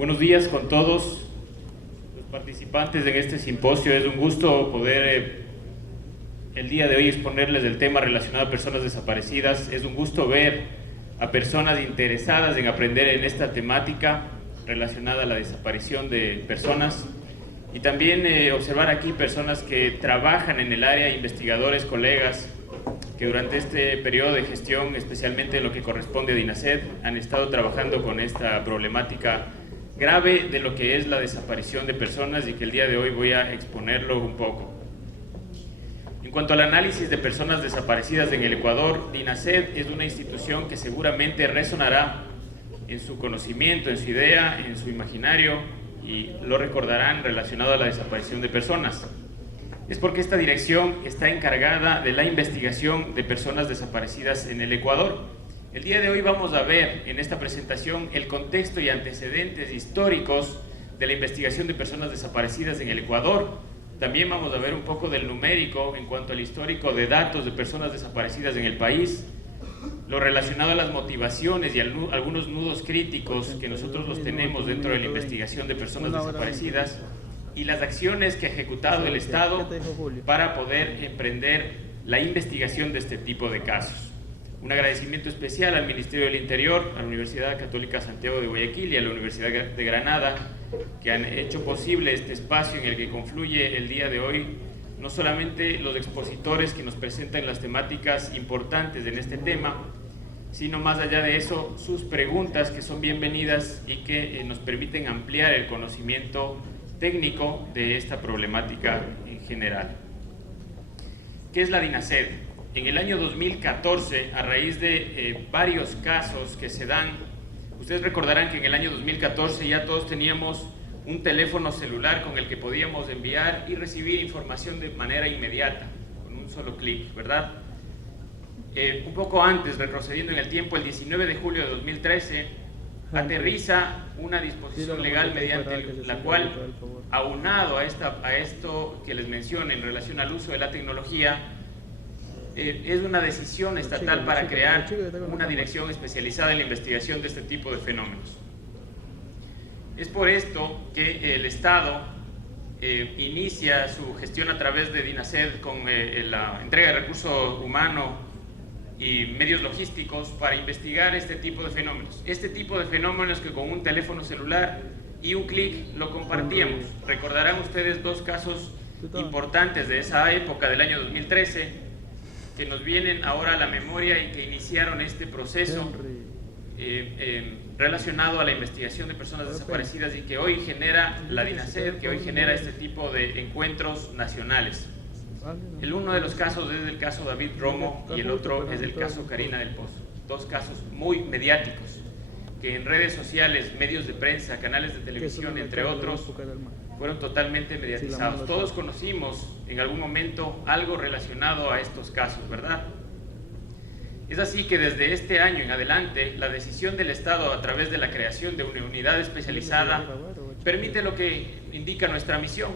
Buenos días con todos los participantes en este simposio. Es un gusto poder el día de hoy exponerles el tema relacionado a personas desaparecidas. Es un gusto ver a personas interesadas en aprender en esta temática relacionada a la desaparición de personas y también observar aquí personas que trabajan en el área, investigadores, colegas que durante este periodo de gestión, especialmente en lo que corresponde a DINASED, han estado trabajando con esta problemática grave de lo que es la desaparición de personas y que el día de hoy voy a exponerlo un poco. En cuanto al análisis de personas desaparecidas en el Ecuador, DINASED es una institución que seguramente resonará en su conocimiento, en su idea, en su imaginario y lo recordarán relacionado a la desaparición de personas. Es porque esta dirección está encargada de la investigación de personas desaparecidas en el Ecuador. El día de hoy vamos a ver en esta presentación el contexto y antecedentes históricos de la investigación de personas desaparecidas en el Ecuador. También vamos a ver un poco del numérico en cuanto al histórico de datos de personas desaparecidas en el país, lo relacionado a las motivaciones y algunos nudos críticos que nosotros los tenemos dentro de la investigación de personas desaparecidas y las acciones que ha ejecutado el Estado para poder emprender la investigación de este tipo de casos. Un agradecimiento especial al Ministerio del Interior, a la Universidad Católica Santiago de Guayaquil y a la Universidad de Granada, que han hecho posible este espacio en el que confluye el día de hoy no solamente los expositores que nos presentan las temáticas importantes en este tema, sino más allá de eso, sus preguntas que son bienvenidas y que nos permiten ampliar el conocimiento técnico de esta problemática en general. ¿Qué es la DINASED? En el año 2014, a raíz de varios casos que se dan, ustedes recordarán que en el año 2014 ya todos teníamos un teléfono celular con el que podíamos enviar y recibir información de manera inmediata, con un solo clic, ¿verdad? Un poco antes, retrocediendo en el tiempo, el 19 de julio de 2013, aterriza una disposición legal mediante la cual, aunado a esto que les menciono en relación al uso de la tecnología, es una decisión estatal para crear una dirección especializada en la investigación de este tipo de fenómenos. Es por esto que el Estado inicia su gestión a través de DINASED con la entrega de recursos humanos y medios logísticos para investigar este tipo de fenómenos. Este tipo de fenómenos que con un teléfono celular y un clic lo compartíamos. Recordarán ustedes dos casos importantes de esa época del año 2013 que nos vienen ahora a la memoria y que iniciaron este proceso relacionado a la investigación de personas desaparecidas y que hoy genera la DINASED, que hoy genera este tipo de encuentros nacionales. Uno de los casos es el caso David Romo y el otro es el caso Karina del Pozo. Dos casos muy mediáticos que en redes sociales, medios de prensa, canales de televisión, entre otros, fueron totalmente mediatizados. Todos conocimos en algún momento algo relacionado a estos casos, ¿verdad? Es así que desde este año en adelante, la decisión del Estado a través de la creación de una unidad especializada permite lo que indica nuestra misión: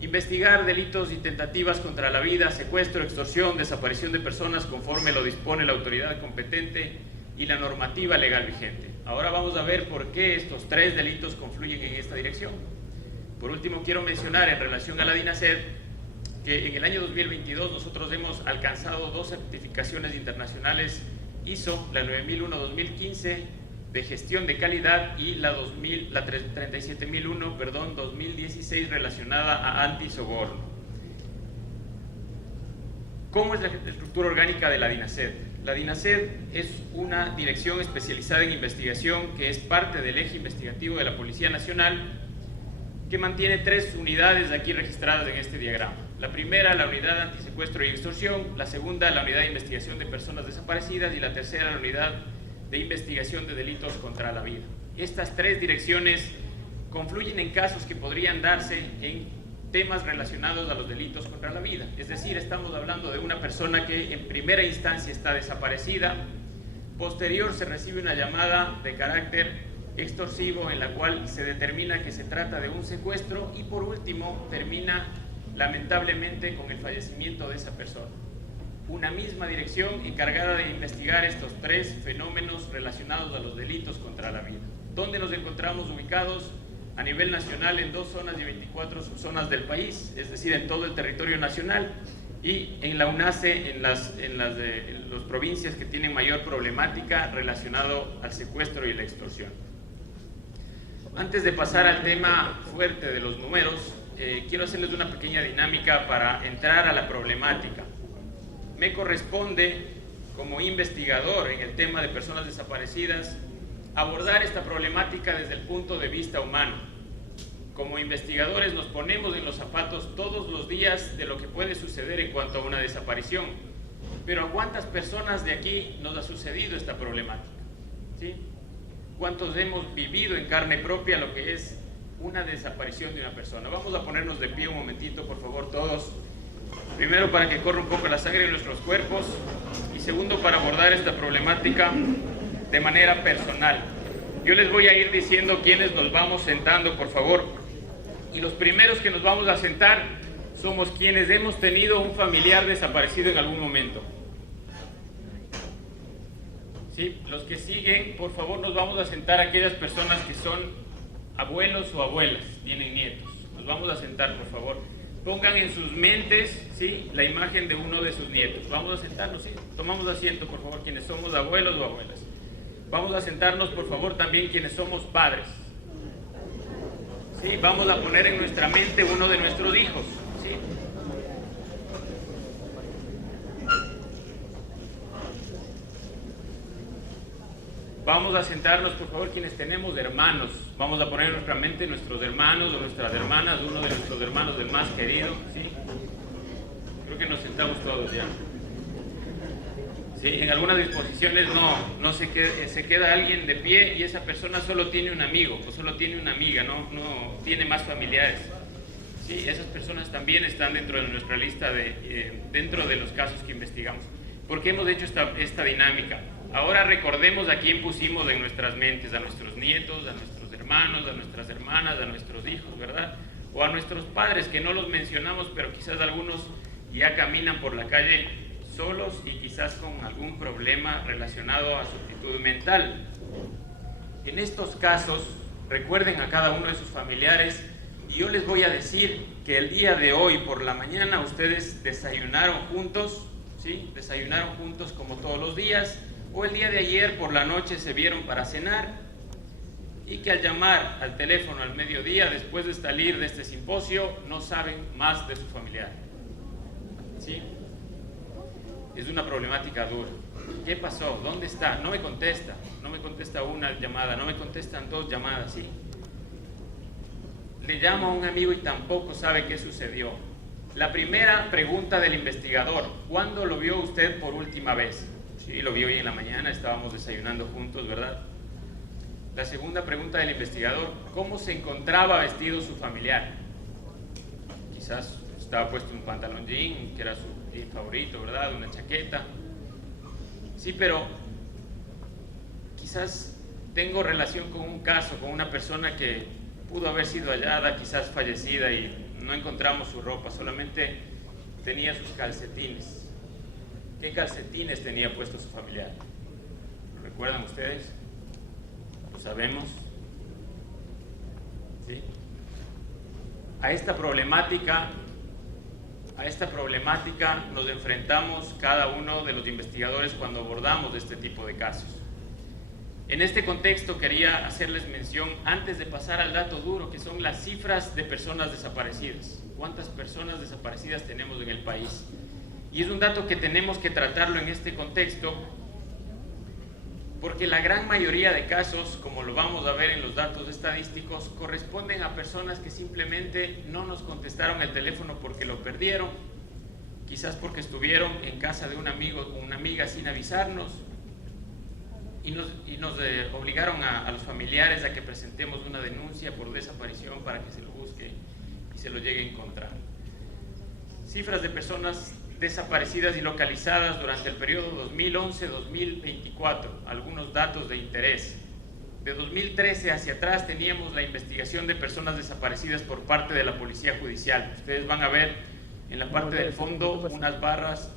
investigar delitos y tentativas contra la vida, secuestro, extorsión, desaparición de personas conforme lo dispone la autoridad competente y la normativa legal vigente. Ahora vamos a ver por qué estos tres delitos confluyen en esta dirección. Por último, quiero mencionar en relación a la DINASED que en el año 2022 nosotros hemos alcanzado dos certificaciones internacionales ISO, la 9001-2015 de gestión de calidad y la 37001-2016 relacionada a antisoborno. ¿Cómo es la estructura orgánica de la DINASED? La DINASED es una dirección especializada en investigación que es parte del eje investigativo de la Policía Nacional, que mantiene tres unidades aquí registradas en este diagrama. La primera, la unidad antisecuestro y extorsión; la segunda, la unidad de investigación de personas desaparecidas; y la tercera, la unidad de investigación de delitos contra la vida. Estas tres direcciones confluyen en casos que podrían darse en temas relacionados a los delitos contra la vida. Es decir, estamos hablando de una persona que en primera instancia está desaparecida, posterior se recibe una llamada de carácter extorsivo en la cual se determina que se trata de un secuestro y por último termina lamentablemente con el fallecimiento de esa persona. Una misma dirección encargada de investigar estos tres fenómenos relacionados a los delitos contra la vida. ¿Dónde nos encontramos ubicados? A nivel nacional en 2 zonas y 24 subzonas del país, es decir, en todo el territorio nacional, y en la UNACE en las provincias que tienen mayor problemática relacionado al secuestro y la extorsión. Antes de pasar al tema fuerte de los números, quiero hacerles una pequeña dinámica para entrar a la problemática. Me corresponde, como investigador en el tema de personas desaparecidas, abordar esta problemática desde el punto de vista humano. Como investigadores nos ponemos en los zapatos todos los días de lo que puede suceder en cuanto a una desaparición. Pero ¿a cuántas personas de aquí nos ha sucedido esta problemática? ¿Sí? ¿Cuántos hemos vivido en carne propia lo que es una desaparición de una persona? Vamos a ponernos de pie un momentito, por favor, todos. Primero, para que corra un poco la sangre en nuestros cuerpos, y segundo, para abordar esta problemática de manera personal. Yo les voy a ir diciendo quiénes nos vamos sentando, por favor. Y los primeros que nos vamos a sentar somos quienes hemos tenido un familiar desaparecido en algún momento. ¿Sí? Los que siguen, por favor, nos vamos a sentar aquellas personas que son abuelos o abuelas, tienen nietos. Nos vamos a sentar, por favor. Pongan en sus mentes, ¿sí?, la imagen de uno de sus nietos. Vamos a sentarnos, ¿sí? Tomamos asiento, por favor, quienes somos abuelos o abuelas. Vamos a sentarnos, por favor, también quienes somos padres. ¿Sí? Vamos a poner en nuestra mente uno de nuestros hijos. ¿Sí? Vamos a sentarnos, por favor, quienes tenemos hermanos. Vamos a poner en nuestra mente nuestros hermanos o nuestras hermanas, uno de nuestros hermanos del más querido. ¿Sí? Creo que nos sentamos todos ya. ¿Sí? En algunas disposiciones no se queda alguien de pie y esa persona solo tiene un amigo o solo tiene una amiga, no tiene más familiares. ¿Sí? Esas personas también están dentro de nuestra lista, dentro de los casos que investigamos. ¿Por qué hemos hecho esta dinámica? Ahora recordemos a quién pusimos en nuestras mentes, a nuestros nietos, a nuestros hermanos, a nuestras hermanas, a nuestros hijos, ¿verdad? O a nuestros padres, que no los mencionamos, pero quizás algunos ya caminan por la calle solos y quizás con algún problema relacionado a su actitud mental. En estos casos, recuerden a cada uno de sus familiares y yo les voy a decir que el día de hoy por la mañana ustedes desayunaron juntos, ¿sí? Desayunaron juntos como todos los días, o el día de ayer por la noche se vieron para cenar, y que al llamar al teléfono al mediodía después de salir de este simposio no saben más de su familiar. ¿Sí? Es una problemática dura. ¿Qué pasó? ¿Dónde está? No me contesta una llamada, no me contestan 2 llamadas, ¿sí? Le llamo a un amigo y tampoco sabe qué sucedió. La primera pregunta del investigador: ¿cuándo lo vio usted por última vez? Sí, lo vi hoy en la mañana, estábamos desayunando juntos, ¿verdad? La segunda pregunta del investigador: ¿cómo se encontraba vestido su familiar? Quizás estaba puesto un pantalón jean, que era su favorito, ¿verdad? Una chaqueta. Sí, pero quizás tengo relación con un caso, con una persona que pudo haber sido hallada, quizás fallecida, y no encontramos su ropa, solamente tenía sus calcetines. ¿Qué calcetines tenía puesto su familiar? ¿Lo recuerdan ustedes? ¿Lo sabemos? ¿Sí? A esta problemática nos enfrentamos cada uno de los investigadores cuando abordamos este tipo de casos. En este contexto quería hacerles mención, antes de pasar al dato duro, que son las cifras de personas desaparecidas. ¿Cuántas personas desaparecidas tenemos en el país? Y es un dato que tenemos que tratarlo en este contexto, porque la gran mayoría de casos, como lo vamos a ver en los datos estadísticos, corresponden a personas que simplemente no nos contestaron el teléfono porque lo perdieron, quizás porque estuvieron en casa de un amigo o una amiga sin avisarnos, y nos obligaron a los familiares a que presentemos una denuncia por desaparición para que se lo busque y se lo llegue a encontrar. Cifras de personas desaparecidas y localizadas durante el periodo 2011-2024, algunos datos de interés. De 2013 hacia atrás teníamos la investigación de personas desaparecidas por parte de la Policía Judicial. Ustedes van a ver en la parte del fondo unas barras.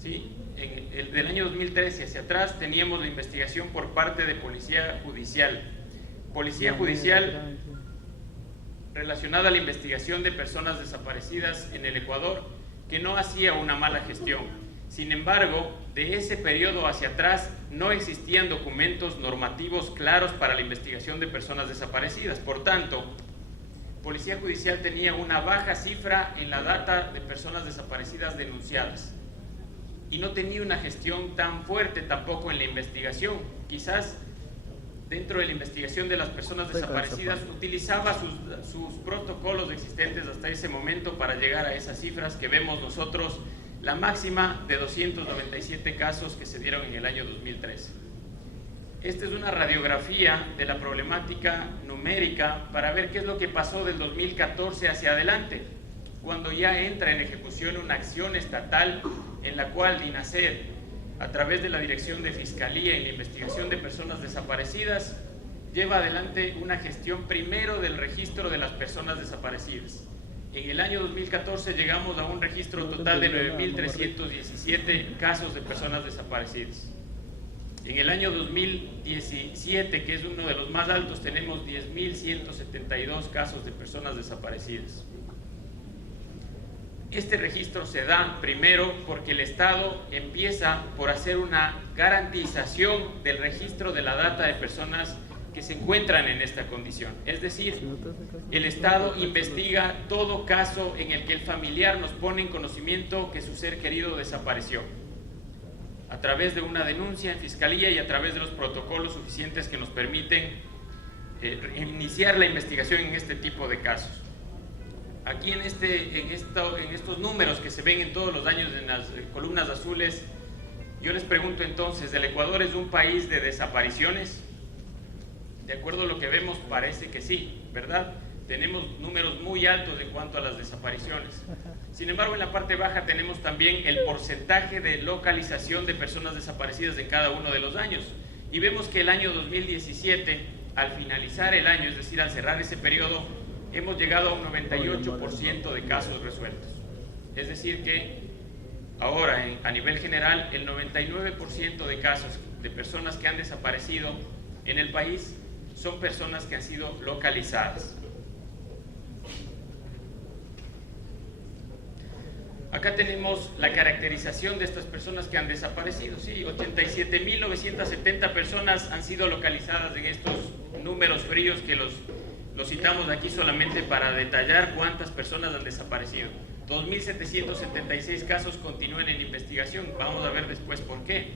Sí, del año 2013 hacia atrás teníamos la investigación por parte de Policía Judicial. Policía Judicial relacionada a la investigación de personas desaparecidas en el Ecuador, que no hacía una mala gestión. Sin embargo, de ese periodo hacia atrás no existían documentos normativos claros para la investigación de personas desaparecidas. Por tanto, Policía Judicial tenía una baja cifra en la data de personas desaparecidas denunciadas y no tenía una gestión tan fuerte tampoco en la investigación. Quizás dentro de la investigación de las personas desaparecidas utilizaba sus protocolos existentes hasta ese momento para llegar a esas cifras que vemos nosotros, la máxima de 297 casos que se dieron en el año 2013. Esta es una radiografía de la problemática numérica para ver qué es lo que pasó del 2014 hacia adelante, cuando ya entra en ejecución una acción estatal en la cual DINASER, a través de la Dirección de Fiscalía y la Investigación de Personas Desaparecidas, lleva adelante una gestión primero del registro de las personas desaparecidas. En el año 2014 llegamos a un registro total de 9.317 casos de personas desaparecidas. En el año 2017, que es uno de los más altos, tenemos 10.172 casos de personas desaparecidas. Este registro se da primero porque el Estado empieza por hacer una garantización del registro de la data de personas que se encuentran en esta condición. Es decir, el Estado investiga todo caso en el que el familiar nos pone en conocimiento que su ser querido desapareció, a través de una denuncia en Fiscalía y a través de los protocolos suficientes que nos permiten iniciar la investigación en este tipo de casos. Aquí en estos números que se ven en todos los años en las columnas azules, yo les pregunto entonces, ¿el Ecuador es un país de desapariciones? De acuerdo a lo que vemos, parece que sí, ¿verdad? Tenemos números muy altos en cuanto a las desapariciones. Sin embargo, en la parte baja tenemos también el porcentaje de localización de personas desaparecidas en cada uno de los años. Y vemos que el año 2017, al finalizar el año, es decir, al cerrar ese periodo, hemos llegado a un 98% de casos resueltos. Es decir que ahora, a nivel general, el 99% de casos de personas que han desaparecido en el país son personas que han sido localizadas. Acá tenemos la caracterización de estas personas que han desaparecido. Sí, 87.970 personas han sido localizadas en estos números fríos que los citamos aquí solamente para detallar cuántas personas han desaparecido. 2.776 casos continúan en investigación. Vamos a ver después por qué.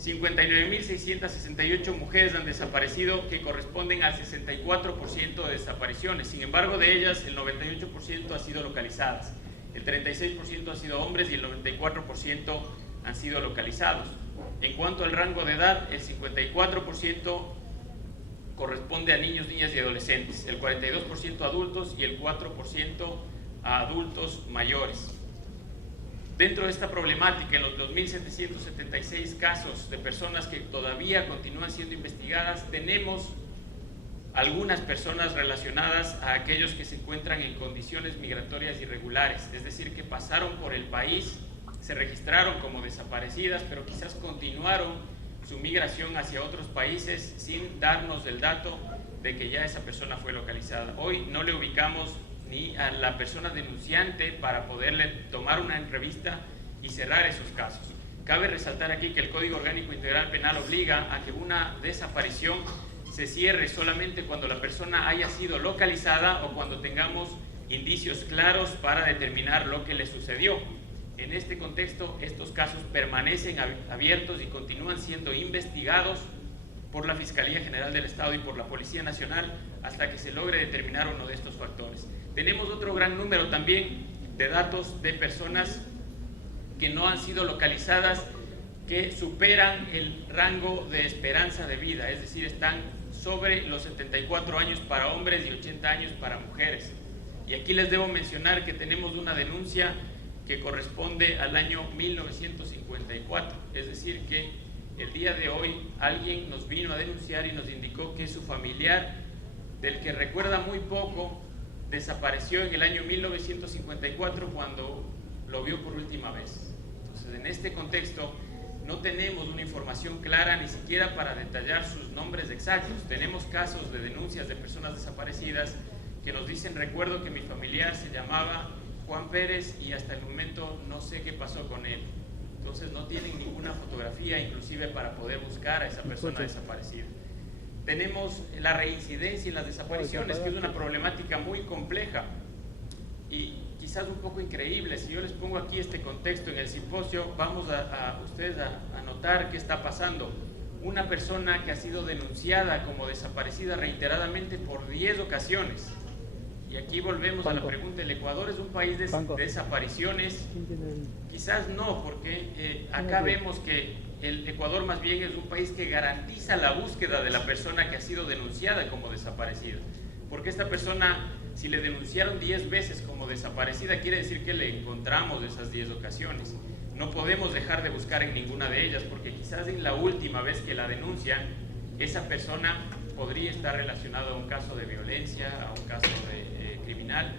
59.668 mujeres han desaparecido, que corresponden al 64% de desapariciones. Sin embargo, de ellas, el 98% ha sido localizadas. El 36% han sido hombres y el 94% han sido localizados. En cuanto al rango de edad, el 54% corresponde a niños, niñas y adolescentes, el 42% a adultos y el 4% a adultos mayores. Dentro de esta problemática, en los 2.776 casos de personas que todavía continúan siendo investigadas, tenemos algunas personas relacionadas a aquellos que se encuentran en condiciones migratorias irregulares, es decir, que pasaron por el país, se registraron como desaparecidas, pero quizás continuaron su migración hacia otros países sin darnos el dato de que ya esa persona fue localizada. Hoy no le ubicamos ni a la persona denunciante para poderle tomar una entrevista y cerrar esos casos. Cabe resaltar aquí que el Código Orgánico Integral Penal obliga a que una desaparición se cierre solamente cuando la persona haya sido localizada o cuando tengamos indicios claros para determinar lo que le sucedió. En este contexto, estos casos permanecen abiertos y continúan siendo investigados por la Fiscalía General del Estado y por la Policía Nacional hasta que se logre determinar uno de estos factores. Tenemos otro gran número también de datos de personas que no han sido localizadas, que superan el rango de esperanza de vida, es decir, están sobre los 74 años para hombres y 80 años para mujeres. Y aquí les debo mencionar que tenemos una denuncia que corresponde al año 1954, es decir, que el día de hoy alguien nos vino a denunciar y nos indicó que su familiar, del que recuerda muy poco, desapareció en el año 1954 cuando lo vio por última vez. Entonces, en este contexto, no tenemos una información clara ni siquiera para detallar sus nombres exactos. Tenemos casos de denuncias de personas desaparecidas que nos dicen: recuerdo que mi familiar se llamaba Juan Pérez y hasta el momento no sé qué pasó con él. Entonces no tienen ninguna fotografía, inclusive para poder buscar a esa persona desaparecida. Tenemos la reincidencia en las desapariciones, que es una problemática muy compleja y quizás un poco increíble. Si yo les pongo aquí este contexto en el simposio, vamos a ustedes a notar qué está pasando. Una persona que ha sido denunciada como desaparecida reiteradamente por 10 ocasiones. Y aquí volvemos a la pregunta: ¿el Ecuador es un país de desapariciones? Quizás no, porque acá vemos que el Ecuador más bien es un país que garantiza la búsqueda de la persona que ha sido denunciada como desaparecida. Porque esta persona, si le denunciaron 10 veces como desaparecida, quiere decir que le encontramos esas 10 ocasiones. No podemos dejar de buscar en ninguna de ellas, porque quizás en la última vez que la denuncian, esa persona podría estar relacionada a un caso de violencia, a un caso criminal.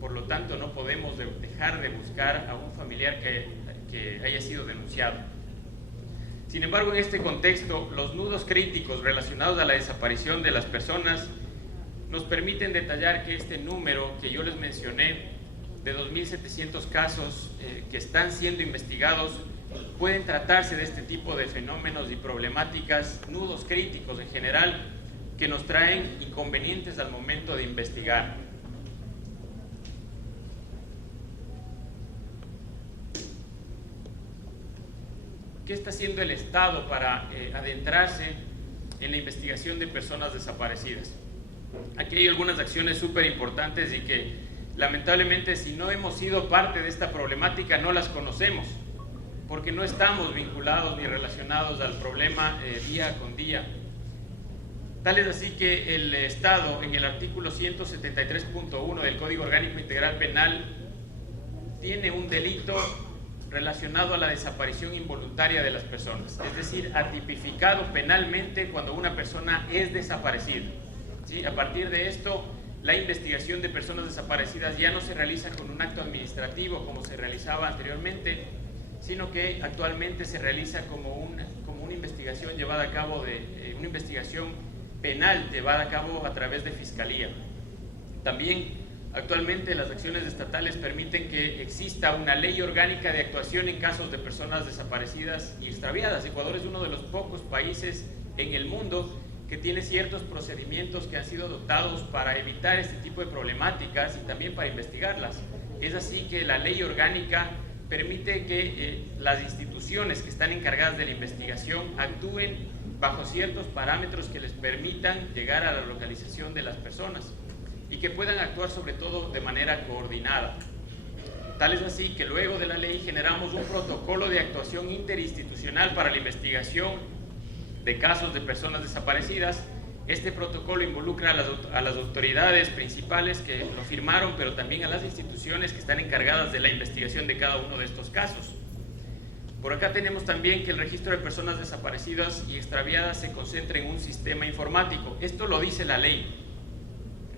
Por lo tanto, no podemos dejar de buscar a un familiar que haya sido denunciado. Sin embargo, en este contexto, los nudos críticos relacionados a la desaparición de las personas nos permiten detallar que este número que yo les mencioné, de 2.700 casos que están siendo investigados, pueden tratarse de este tipo de fenómenos y problemáticas, nudos críticos en general, que nos traen inconvenientes al momento de investigar. ¿Qué está haciendo el Estado para adentrarse en la investigación de personas desaparecidas? Aquí hay algunas acciones súper importantes y que lamentablemente, si no hemos sido parte de esta problemática, no las conocemos, porque no estamos vinculados ni relacionados al problema día con día. Tal es así que el Estado, en el artículo 173.1 del Código Orgánico Integral Penal, tiene un delito relacionado a la desaparición involuntaria de las personas, es decir, ha tipificado penalmente cuando una persona es desaparecida. ¿Sí? A partir de esto, la investigación de personas desaparecidas ya no se realiza con un acto administrativo como se realizaba anteriormente, sino que actualmente se realiza como una investigación llevada a cabo una investigación penal llevada a cabo a través de Fiscalía. También actualmente las acciones estatales permiten que exista una ley orgánica de actuación en casos de personas desaparecidas y extraviadas. Ecuador es uno de los pocos países en el mundo que tiene ciertos procedimientos que han sido adoptados para evitar este tipo de problemáticas y también para investigarlas. Es así que la ley orgánica permite que las instituciones que están encargadas de la investigación actúen bajo ciertos parámetros que les permitan llegar a la localización de las personas y que puedan actuar sobre todo de manera coordinada. Tal es así que luego de la ley generamos un protocolo de actuación interinstitucional para la investigación de casos de personas desaparecidas. Este protocolo involucra a las autoridades principales que lo firmaron, pero también a las instituciones que están encargadas de la investigación de cada uno de estos casos. Por acá tenemos también que el registro de personas desaparecidas y extraviadas se concentra en un sistema informático. Esto lo dice la ley,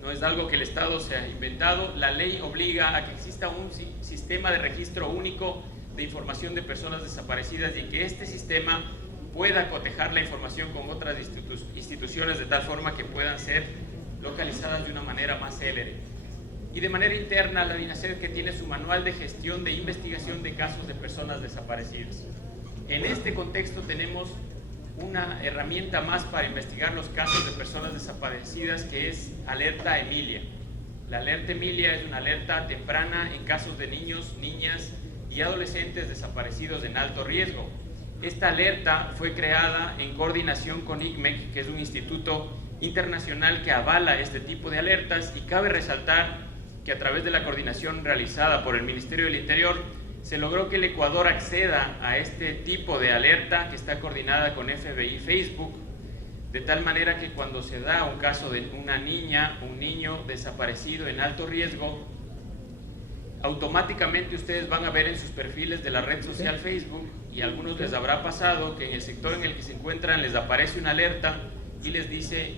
no es algo que el Estado se ha inventado. La ley obliga a que exista un sistema de registro único de información de personas desaparecidas y que este sistema pueda cotejar la información con otras instituciones de tal forma que puedan ser localizadas de una manera más célere. Y de manera interna, la DINASER, que tiene su manual de gestión de investigación de casos de personas desaparecidas. En este contexto tenemos una herramienta más para investigar los casos de personas desaparecidas, que es Alerta Emilia. La Alerta Emilia es una alerta temprana en casos de niños, niñas y adolescentes desaparecidos en alto riesgo. Esta alerta fue creada en coordinación con ICMEC, que es un instituto internacional que avala este tipo de alertas, y cabe resaltar que a través de la coordinación realizada por el Ministerio del Interior se logró que el Ecuador acceda a este tipo de alerta que está coordinada con FBI y Facebook, de tal manera que cuando se da un caso de una niña, un niño desaparecido en alto riesgo, automáticamente ustedes van a ver en sus perfiles de la red social Facebook, y a algunos les habrá pasado que en el sector en el que se encuentran les aparece una alerta y les dice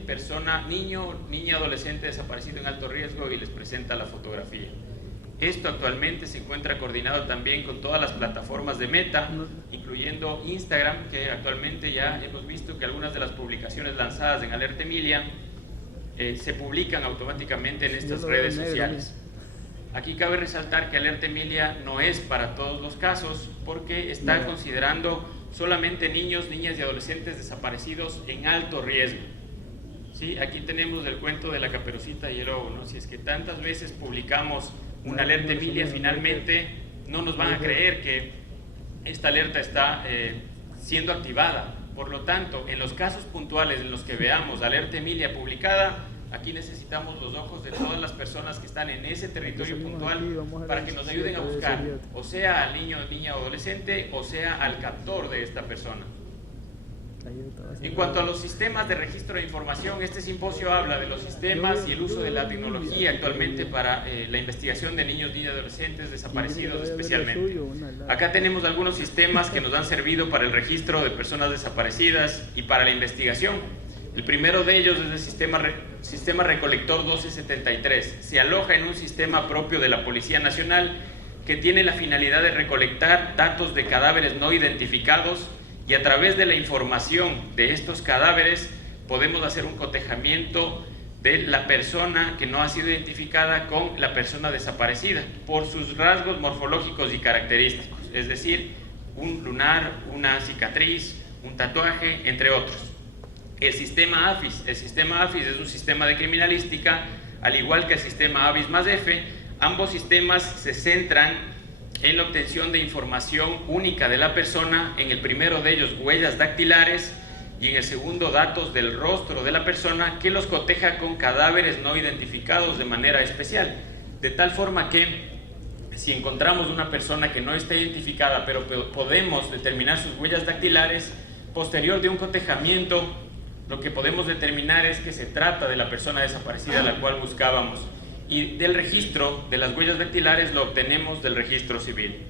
niño, niña, adolescente desaparecido en alto riesgo, y les presenta la fotografía. Esto actualmente se encuentra coordinado también con todas las plataformas de Meta, incluyendo Instagram, que actualmente ya hemos visto que algunas de las publicaciones lanzadas en Alerta Emilia se publican automáticamente en estas redes sociales. Aquí cabe resaltar que Alerta Emilia no es para todos los casos, porque está considerando solamente niños, niñas y adolescentes desaparecidos en alto riesgo. ¿Sí? Aquí tenemos el cuento de la Caperucita y el lobo, ¿no? Si es que tantas veces publicamos una Alerta Emilia, finalmente no nos van a creer que esta alerta está siendo activada. Por lo tanto, en los casos puntuales en los que veamos Alerta Emilia publicada, aquí necesitamos los ojos de todas las personas que están en ese territorio puntual para que nos ayuden a buscar, o sea al niño, niña o adolescente, o sea al captor de esta persona. En cuanto a los sistemas de registro de información, este simposio habla de los sistemas y el uso de la tecnología actualmente para la investigación de niños, niñas y adolescentes desaparecidos especialmente. Acá tenemos algunos sistemas que nos han servido para el registro de personas desaparecidas y para la investigación. El primero de ellos es el sistema recolector 1273. Se aloja en un sistema propio de la Policía Nacional que tiene la finalidad de recolectar datos de cadáveres no identificados, y a través de la información de estos cadáveres podemos hacer un cotejamiento de la persona que no ha sido identificada con la persona desaparecida por sus rasgos morfológicos y característicos, es decir, un lunar, una cicatriz, un tatuaje, entre otros. El sistema AFIS es un sistema de criminalística, al igual que el sistema AVIS+F. Ambos sistemas se centran en la obtención de información única de la persona, en el primero de ellos huellas dactilares y en el segundo datos del rostro de la persona, que los coteja con cadáveres no identificados de manera especial, de tal forma que si encontramos una persona que no está identificada pero podemos determinar sus huellas dactilares, posterior de un cotejamiento, lo que podemos determinar es que se trata de la persona desaparecida a la cual buscábamos. Y del registro de las huellas dactilares lo obtenemos del registro civil.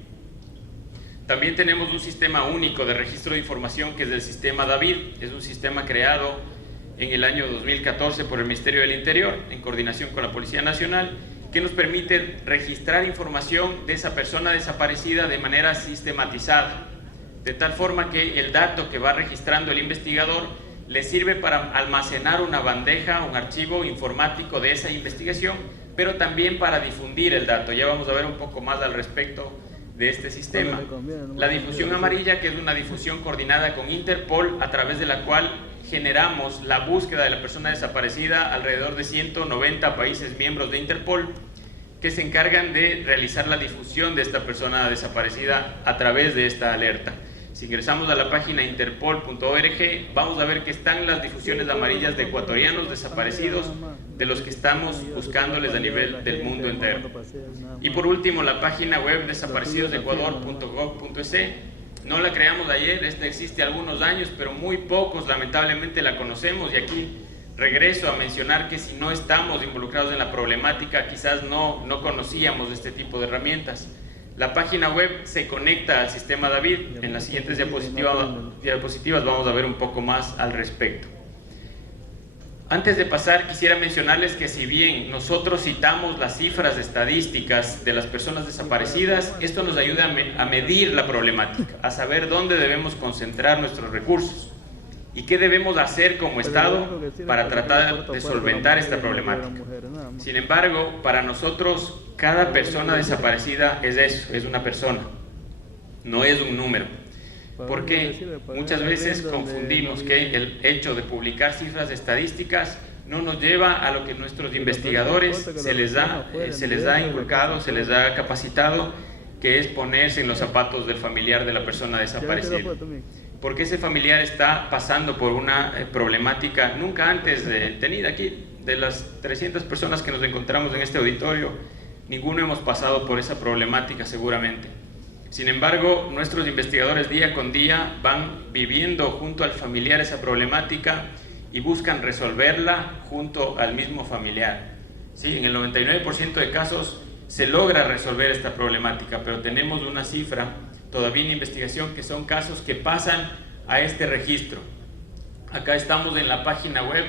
También tenemos un sistema único de registro de información que es el sistema David. Es un sistema creado en el año 2014 por el Ministerio del Interior en coordinación con la Policía Nacional, que nos permite registrar información de esa persona desaparecida de manera sistematizada, de tal forma que el dato que va registrando el investigador le sirve para almacenar una bandeja, un archivo informático de esa investigación, pero también para difundir el dato. Ya vamos a ver un poco más al respecto de este sistema. La difusión amarilla, que es una difusión coordinada con Interpol, a través de la cual generamos la búsqueda de la persona desaparecida alrededor de 190 países miembros de Interpol, que se encargan de realizar la difusión de esta persona desaparecida a través de esta alerta. Si ingresamos a la página interpol.org, vamos a ver que están las difusiones amarillas de ecuatorianos desaparecidos, de los que estamos buscándoles a nivel del mundo entero. Y por último, la página web desaparecidosecuador.gov.es. No la creamos ayer, esta existe algunos años, pero muy pocos lamentablemente la conocemos, y aquí regreso a mencionar que si no estamos involucrados en la problemática, quizás no conocíamos este tipo de herramientas. La página web se conecta al sistema David. En las siguientes diapositivas vamos a ver un poco más al respecto. Antes de pasar, quisiera mencionarles que si bien nosotros citamos las cifras estadísticas de las personas desaparecidas, esto nos ayuda a medir la problemática, a saber dónde debemos concentrar nuestros recursos y qué debemos hacer como Estado para tratar de solventar esta problemática. Sin embargo, para nosotros, cada persona desaparecida es eso, es una persona, no es un número. Porque muchas veces confundimos que el hecho de publicar cifras estadísticas no nos lleva a lo que nuestros investigadores se les ha inculcado, se les ha capacitado, que es ponerse en los zapatos del familiar de la persona desaparecida. Porque ese familiar está pasando por una problemática nunca antes tenida aquí. De las 300 personas que nos encontramos en este auditorio, ninguno hemos pasado por esa problemática seguramente. Sin embargo, nuestros investigadores día con día van viviendo junto al familiar esa problemática y buscan resolverla junto al mismo familiar. Sí, en el 99% de casos se logra resolver esta problemática, pero tenemos una cifra todavía en investigación que son casos que pasan a este registro. Acá estamos en la página web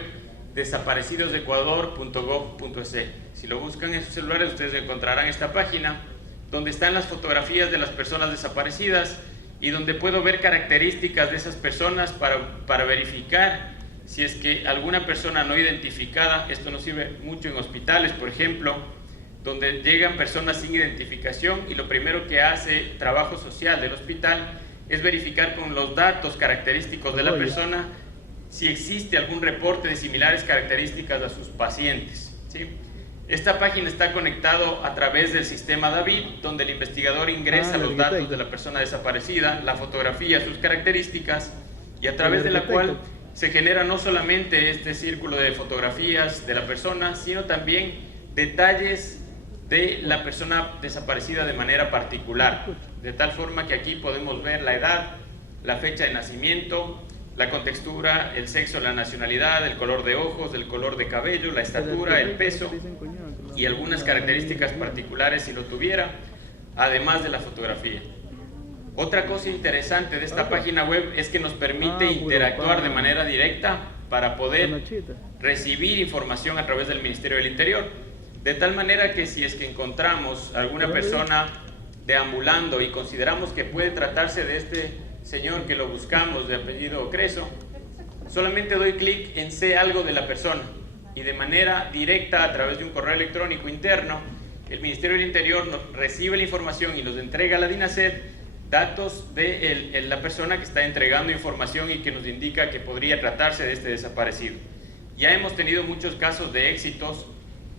desaparecidosecuador.gov.es. Si lo buscan en sus celulares, ustedes encontrarán esta página donde están las fotografías de las personas desaparecidas y donde puedo ver características de esas personas para verificar si es que alguna persona no identificada. Esto nos sirve mucho en hospitales, por ejemplo, donde llegan personas sin identificación y lo primero que hace trabajo social del hospital es verificar con los datos característicos de la persona si existe algún reporte de similares características a sus pacientes, ¿sí? Esta página está conectado a través del sistema David, donde el investigador ingresa los datos de la persona desaparecida, la fotografía, sus características, y a través de la cual se genera no solamente este círculo de fotografías de la persona, sino también detalles de la persona desaparecida de manera particular, de tal forma que aquí podemos ver la edad, la fecha de nacimiento, la contextura, el sexo, la nacionalidad, el color de ojos, el color de cabello, la estatura, el peso y algunas características particulares si lo tuviera, además de la fotografía. Otra cosa interesante de esta página web es que nos permite interactuar de manera directa para poder recibir información a través del Ministerio del Interior, de tal manera que si es que encontramos alguna persona deambulando y consideramos que puede tratarse de este señor que lo buscamos de apellido Creso, solamente doy clic en sé algo de la persona y de manera directa a través de un correo electrónico interno el Ministerio del Interior recibe la información y nos entrega a la DINASED datos de la persona que está entregando información y que nos indica que podría tratarse de este desaparecido. Ya hemos tenido muchos casos de éxitos,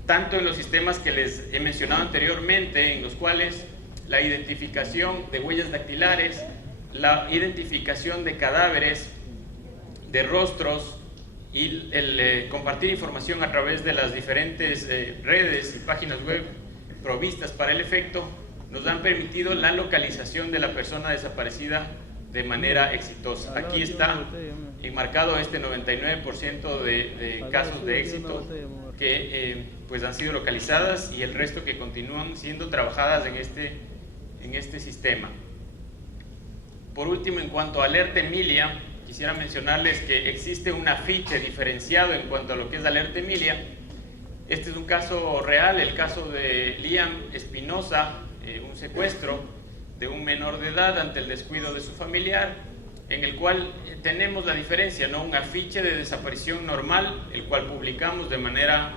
tanto en los sistemas que les he mencionado anteriormente, en los cuales la identificación de huellas dactilares, la identificación de cadáveres, de rostros y el compartir información a través de las diferentes redes y páginas web provistas para el efecto, nos han permitido la localización de la persona desaparecida de manera exitosa. Aquí está enmarcado este 99% de casos de éxito que pues han sido localizadas y el resto que continúan siendo trabajadas en este sistema. Por último, en cuanto a Alerta Emilia, quisiera mencionarles que existe un afiche diferenciado en cuanto a lo que es Alerta Emilia. Este es un caso real, el caso de Liam Espinosa, un secuestro de un menor de edad ante el descuido de su familiar, en el cual tenemos la diferencia, ¿no? Un afiche de desaparición normal, el cual publicamos de manera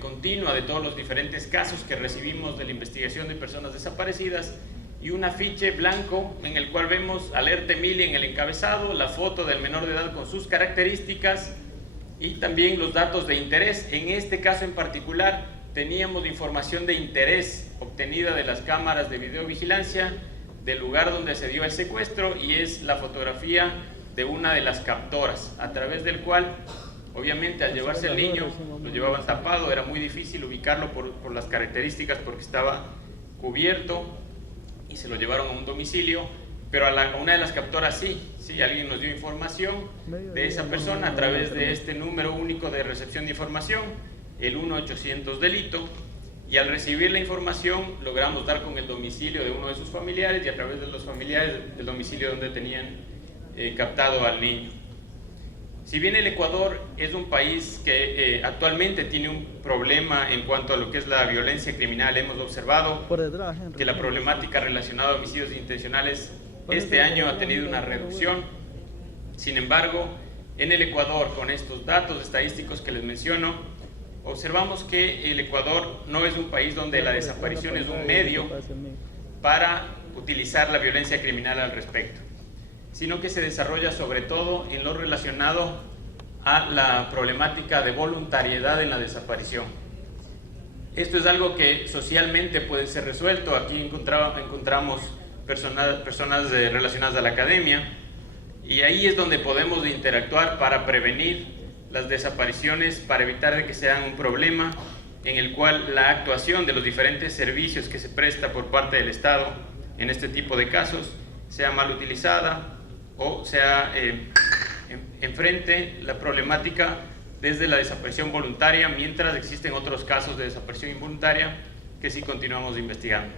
continua de todos los diferentes casos que recibimos de la investigación de personas desaparecidas, y un afiche blanco en el cual vemos Alerta Emilia en el encabezado, la foto del menor de edad con sus características y también los datos de interés. En este caso en particular teníamos información de interés obtenida de las cámaras de videovigilancia del lugar donde se dio el secuestro, y es la fotografía de una de las captoras, a través del cual obviamente al llevarse el niño lo llevaban tapado, era muy difícil ubicarlo por las características porque estaba cubierto, y se lo llevaron a un domicilio, pero a una de las captoras sí, alguien nos dio información de esa persona a través de este número único de recepción de información, el 1-800 delito, y al recibir la información logramos dar con el domicilio de uno de sus familiares y a través de los familiares del domicilio donde tenían captado al niño. Si bien el Ecuador es un país que actualmente tiene un problema en cuanto a lo que es la violencia criminal, hemos observado que la problemática relacionada a homicidios intencionales este año ha tenido una reducción. Sin embargo, en el Ecuador, con estos datos estadísticos que les menciono, observamos que el Ecuador no es un país donde la desaparición es un medio para utilizar la violencia criminal al respecto, sino que se desarrolla sobre todo en lo relacionado a la problemática de voluntariedad en la desaparición. Esto es algo que socialmente puede ser resuelto. Aquí encontramos personas relacionadas a la academia, y ahí es donde podemos interactuar para prevenir las desapariciones, para evitar de que sean un problema en el cual la actuación de los diferentes servicios que se presta por parte del Estado en este tipo de casos sea mal utilizada o sea enfrente la problemática desde la desaparición voluntaria, mientras existen otros casos de desaparición involuntaria que sí continuamos investigando.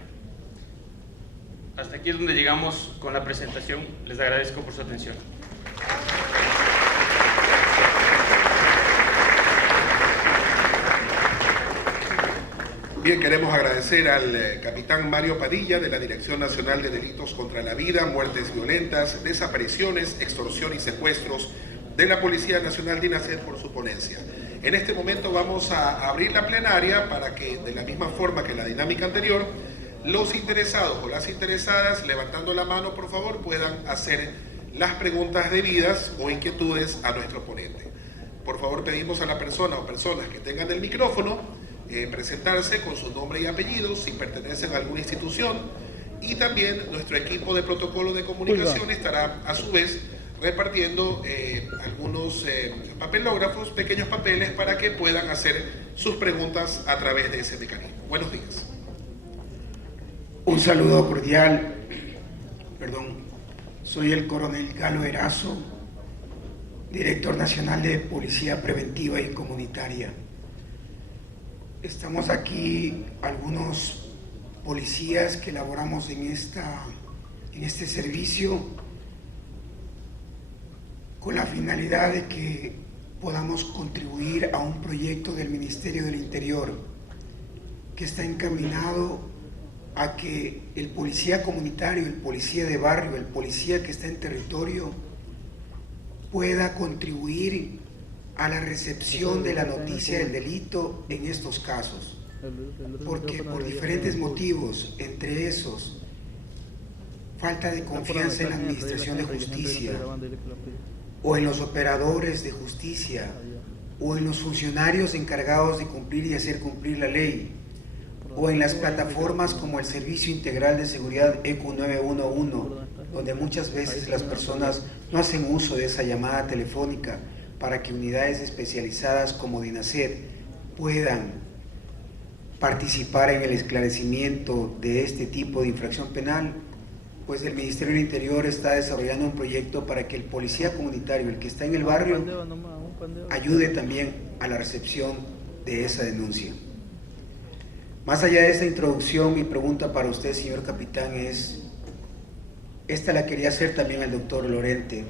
Hasta aquí es donde llegamos con la presentación. Les agradezco por su atención. Bien, queremos agradecer al capitán Mario Padilla de la Dirección Nacional de Delitos contra la Vida, Muertes Violentas, Desapariciones, Extorsión y Secuestros de la Policía Nacional DINASET por su ponencia. En este momento vamos a abrir la plenaria para que, de la misma forma que la dinámica anterior, los interesados o las interesadas, levantando la mano, por favor, puedan hacer las preguntas debidas o inquietudes a nuestro ponente. Por favor, pedimos a la persona o personas que tengan el micrófono presentarse con su nombre y apellido, si pertenecen a alguna institución, y también nuestro equipo de protocolo de comunicación estará a su vez repartiendo algunos papelógrafos, pequeños papeles, para que puedan hacer sus preguntas a través de ese mecanismo. Buenos días. Un saludo cordial. Soy el coronel Galo Erazo, director nacional de Policía Preventiva y Comunitaria. Estamos aquí algunos policías que laboramos en este servicio con la finalidad de que podamos contribuir a un proyecto del Ministerio del Interior que está encaminado a que el policía comunitario, el policía de barrio, el policía que está en territorio pueda contribuir a la recepción de la noticia del delito en estos casos, porque por diferentes motivos, entre esos, falta de confianza en la administración de justicia, o en los operadores de justicia, o en los funcionarios encargados de cumplir y hacer cumplir la ley, o en las plataformas como el Servicio Integral de Seguridad ECU 911, donde muchas veces las personas no hacen uso de esa llamada telefónica para que unidades especializadas como DINASET puedan participar en el esclarecimiento de este tipo de infracción penal. Pues el Ministerio del Interior está desarrollando un proyecto para que el policía comunitario, el que está en el barrio, ayude también a la recepción de esa denuncia. Más allá de esta introducción, mi pregunta para usted, señor capitán, esta la quería hacer también al doctor Lorente,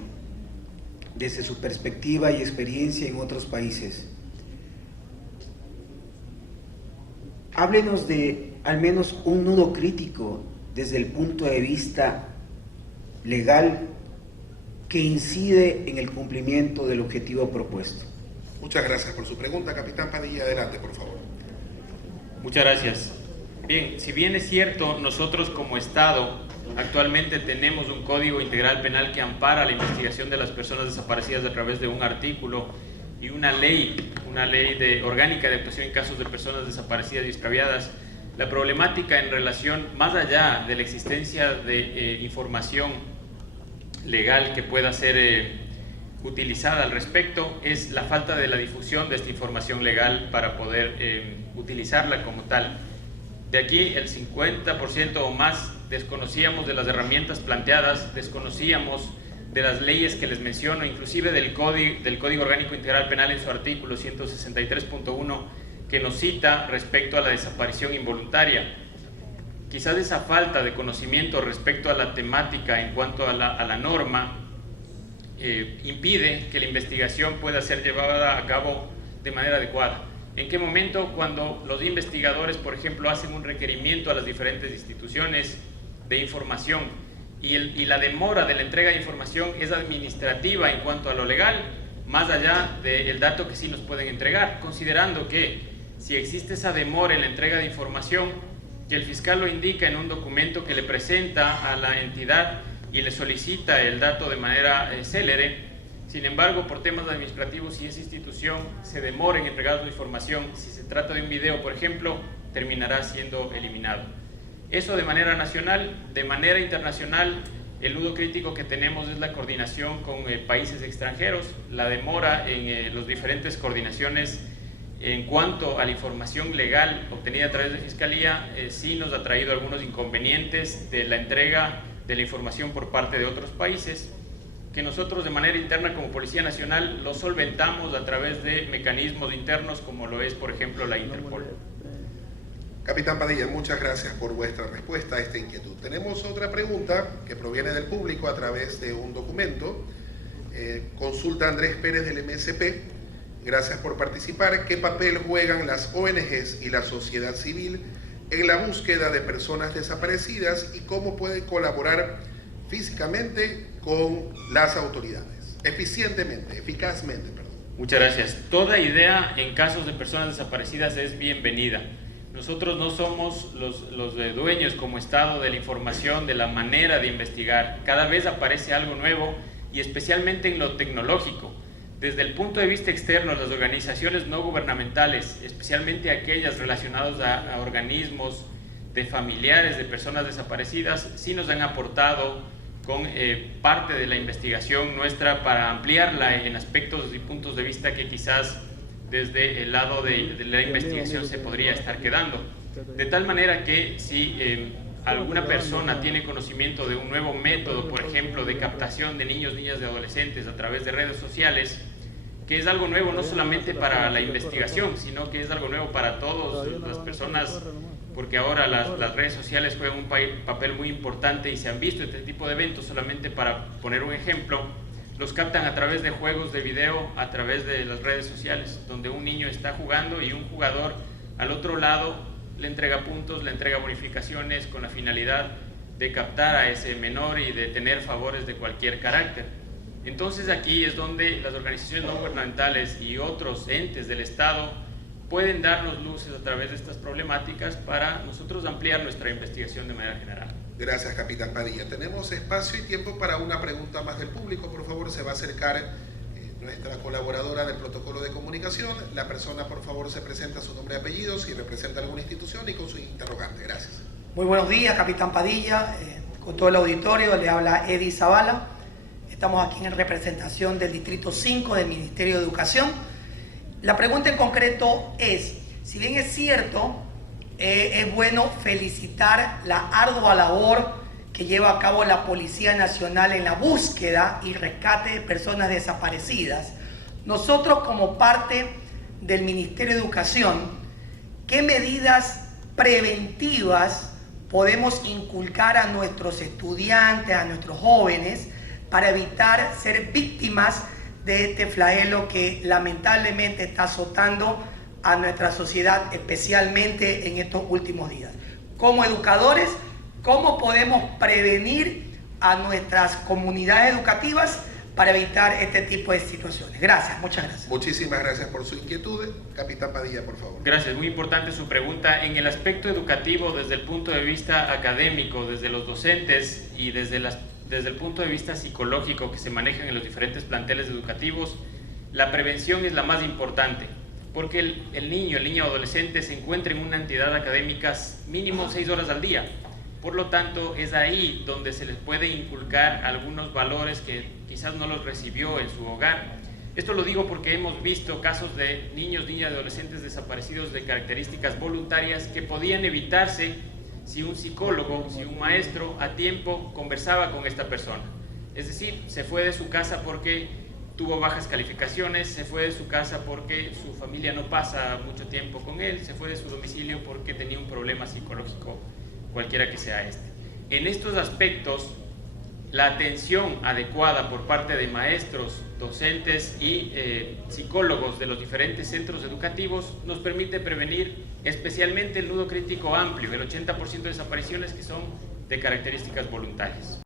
desde su perspectiva y experiencia en otros países. Háblenos de al menos un nudo crítico desde el punto de vista legal que incide en el cumplimiento del objetivo propuesto. Muchas gracias por su pregunta, capitán Padilla. Adelante, por favor. Muchas gracias. Bien, si bien es cierto, nosotros como Estado actualmente tenemos un Código Integral Penal que ampara la investigación de las personas desaparecidas a través de un artículo y una ley orgánica de actuación en casos de personas desaparecidas y extraviadas. La problemática en relación, más allá de la existencia de información legal que pueda ser utilizada al respecto, es la falta de la difusión de esta información legal para poder utilizarla como tal. De aquí el 50% o más desconocíamos de las herramientas planteadas, desconocíamos de las leyes que les menciono, inclusive del Código Orgánico Integral Penal en su artículo 163.1, que nos cita respecto a la desaparición involuntaria. Quizás esa falta de conocimiento respecto a la temática en cuanto a la norma impide que la investigación pueda ser llevada a cabo de manera adecuada. ¿En qué momento? Cuando los investigadores, por ejemplo, hacen un requerimiento a las diferentes instituciones de información y la demora de la entrega de información es administrativa en cuanto a lo legal, más allá del dato que sí nos pueden entregar, considerando que si existe esa demora en la entrega de información, que el fiscal lo indica en un documento que le presenta a la entidad y le solicita el dato de manera célere. Sin embargo, por temas administrativos, si esa institución se demora en entregar su información, si se trata de un video, por ejemplo, terminará siendo eliminado. Eso de manera nacional. De manera internacional, el nudo crítico que tenemos es la coordinación con países extranjeros. La demora en las diferentes coordinaciones en cuanto a la información legal obtenida a través de Fiscalía, sí nos ha traído algunos inconvenientes de la entrega de la información por parte de otros países, que nosotros de manera interna como Policía Nacional lo solventamos a través de mecanismos internos como lo es, por ejemplo, la Interpol. Capitán Padilla, muchas gracias por vuestra respuesta a esta inquietud. Tenemos otra pregunta que proviene del público a través de un documento. Consulta Andrés Pérez del MSP. Gracias por participar. ¿Qué papel juegan las ONGs y la sociedad civil en la búsqueda de personas desaparecidas y cómo pueden colaborar físicamente con las autoridades? Eficazmente, perdón. Muchas gracias. Toda idea en casos de personas desaparecidas es bienvenida. Nosotros no somos los dueños como Estado de la información, de la manera de investigar. Cada vez aparece algo nuevo y especialmente en lo tecnológico. Desde el punto de vista externo, las organizaciones no gubernamentales, especialmente aquellas relacionadas a organismos de familiares de personas desaparecidas, sí nos han aportado con parte de la investigación nuestra para ampliarla en aspectos y puntos de vista que quizás desde el lado de la investigación se podría estar quedando. De tal manera que si alguna persona tiene conocimiento de un nuevo método, por ejemplo, de captación de niños, niñas y adolescentes a través de redes sociales, que es algo nuevo no solamente para la investigación, sino que es algo nuevo para todas las personas, porque ahora las redes sociales juegan un papel muy importante y se han visto este tipo de eventos. Solamente para poner un ejemplo, los captan a través de juegos de video, a través de las redes sociales, donde un niño está jugando y un jugador al otro lado le entrega puntos, le entrega bonificaciones con la finalidad de captar a ese menor y de tener favores de cualquier carácter. Entonces aquí es donde las organizaciones no gubernamentales y otros entes del Estado pueden darnos luces a través de estas problemáticas para nosotros ampliar nuestra investigación de manera general. Gracias, capitán Padilla. Tenemos espacio y tiempo para una pregunta más del público. Por favor, se va a acercar nuestra colaboradora del protocolo de comunicación. La persona, por favor, se presenta su nombre y apellido, si representa alguna institución y con su interrogante. Gracias. Muy buenos días, capitán Padilla. Con todo el auditorio, le habla Eddie Zavala. Estamos aquí en representación del Distrito 5 del Ministerio de Educación. La pregunta en concreto es, si bien es cierto, es bueno felicitar la ardua labor que lleva a cabo la Policía Nacional en la búsqueda y rescate de personas desaparecidas, nosotros como parte del Ministerio de Educación, ¿qué medidas preventivas podemos inculcar a nuestros estudiantes, a nuestros jóvenes, para evitar ser víctimas de este flagelo que lamentablemente está azotando a nuestra sociedad, especialmente en estos últimos días? Como educadores, ¿cómo podemos prevenir a nuestras comunidades educativas para evitar este tipo de situaciones? Gracias, muchas gracias. Muchísimas gracias por su inquietud. Capitán Padilla, por favor. Gracias, muy importante su pregunta. En el aspecto educativo, desde el punto de vista académico, desde los docentes y desde el punto de vista psicológico que se manejan en los diferentes planteles educativos, la prevención es la más importante, porque el niño adolescente se encuentra en una entidad académica mínimo 6 horas al día. Por lo tanto, es ahí donde se les puede inculcar algunos valores que quizás no los recibió en su hogar. Esto lo digo porque hemos visto casos de niños, niñas y adolescentes desaparecidos de características voluntarias que podían evitarse si un psicólogo, si un maestro a tiempo conversaba con esta persona. Es decir, se fue de su casa porque tuvo bajas calificaciones, se fue de su casa porque su familia no pasa mucho tiempo con él, se fue de su domicilio porque tenía un problema psicológico, cualquiera que sea este. En estos aspectos, la atención adecuada por parte de maestros, docentes y psicólogos de los diferentes centros educativos nos permite prevenir especialmente el nudo crítico amplio, el 80% de desapariciones que son de características voluntarias.